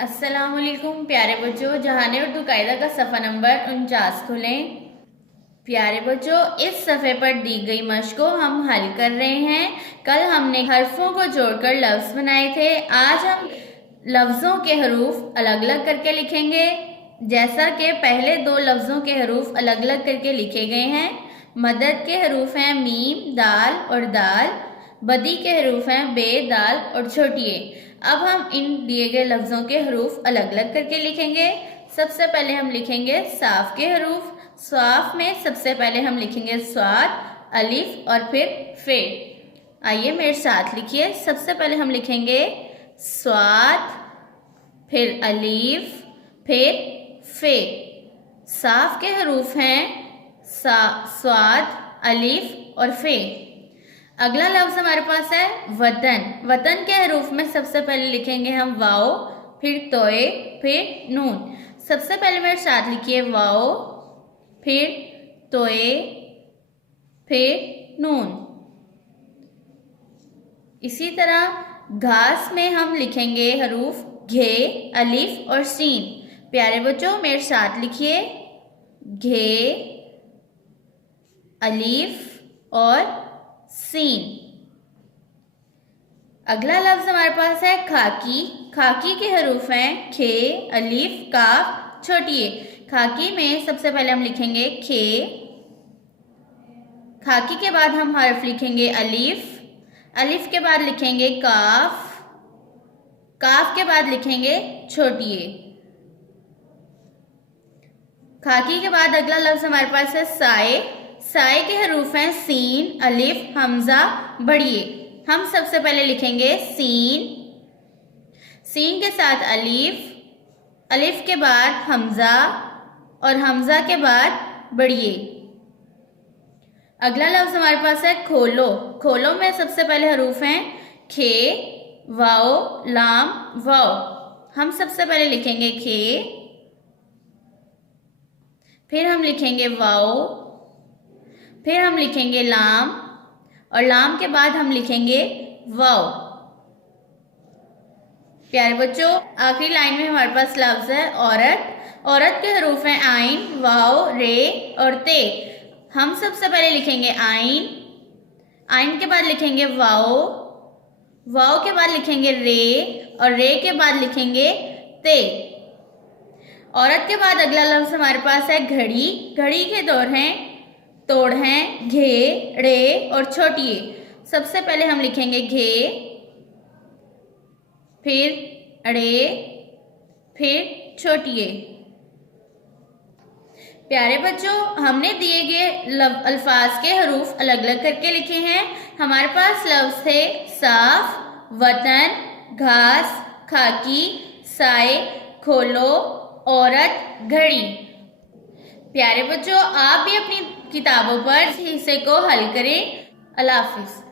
अस्सलामुअलैकुम प्यारे बच्चों, जहाने उर्दू कायदा का सफ़ा नंबर 49 खोलें। प्यारे बच्चों, इस सफ़े पर दी गई मश्क को हम हल कर रहे हैं। कल हमने हरफों को जोड़कर लफ्ज़ बनाए थे। आज हम लफ्ज़ों के हरूफ अलग अलग करके लिखेंगे। जैसा कि पहले दो लफ्ज़ों के हरूफ अलग अलग करके लिखे गए हैं। मदद के हरूफ हैं मीम, दाल और दाल। बदी के हरूफ हैं बे, दाल और छोटी ए। अब हम इन दिए गए लफ्ज़ों के हरूफ अलग अलग करके लिखेंगे। सबसे पहले हम लिखेंगे साफ के हरूफ। स्वाफ में सबसे पहले हम लिखेंगे स्वाद, अलिफ और फिर फे। आइए मेरे साथ लिखिए। सबसे पहले हम लिखेंगे स्वाद, फिर अलिफ, फिर फे। साफ के हरूफ हैं स्वाद, अलिफ और फे। अगला लफ्ज़ हमारे पास है वतन। वतन के हरूफ में सबसे पहले लिखेंगे हम वाओ, फिर तोए, फिर नून। सबसे पहले मेरे साथ लिखिए वाओ, फिर तोए, फिर नून। इसी तरह घास में हम लिखेंगे हरूफ घे, अलिफ और सीन। प्यारे बच्चों मेरे साथ लिखिए घे, अलिफ और सीन। अगला लफ्ज़ हमारे पास है खाकी। खाकी के हरूफ हैं खे, अलिफ, काफ, छोटी ए। खाकी में सबसे पहले हम लिखेंगे खे। खाकी के बाद हम हर्फ लिखेंगे अलिफ। अलिफ के बाद लिखेंगे काफ। काफ के बाद लिखेंगे छोटी ए। खाकी के बाद अगला लफ्ज़ हमारे पास है साए। साए के हरूफ हैं सीन, अलिफ, हमजा, बड़ी ए। हम सबसे पहले लिखेंगे सीन। सीन के साथ अलिफ, अलिफ के बाद हमजा और हमजा के बाद बड़ी ए। अगला लफ्ज़ हमारे पास है खोलो। खोलो में सबसे पहले हरूफ हैं खे, वाओ, लाम, वाओ। हम सबसे पहले लिखेंगे खे, फिर हम लिखेंगे वाओ, फिर हम लिखेंगे लाम और लाम के बाद हम लिखेंगे वाओ। प्यारे बच्चों, आखिरी लाइन में हमारे पास लफ्ज़ है औरत। औरत के हरूफ हैं आइन, वाओ, रे और ते। हम सबसे पहले लिखेंगे आइन। आइन के बाद लिखेंगे वाओ, वाओ के बाद लिखेंगे रे और रे के बाद लिखेंगे ते। औरत के बाद अगला लफ्ज़ हमारे पास है घड़ी। घड़ी के दौर हैं तोड़ हैं घे, रे और छोटी ए। सबसे पहले हम लिखेंगे घे, फिर रे, फिर छोटी ए। प्यारे बच्चों, हमने दिए गए अल्फाज के हरूफ अलग अलग करके लिखे हैं। हमारे पास लफ्ज़ थे साफ, वतन, घास, खाकी, साए, खोलो, औरत, घड़ी। प्यारे बच्चों, आप भी अपनी किताबों पर इस हिस्से को हल करें। अल्लाह हाफिज़।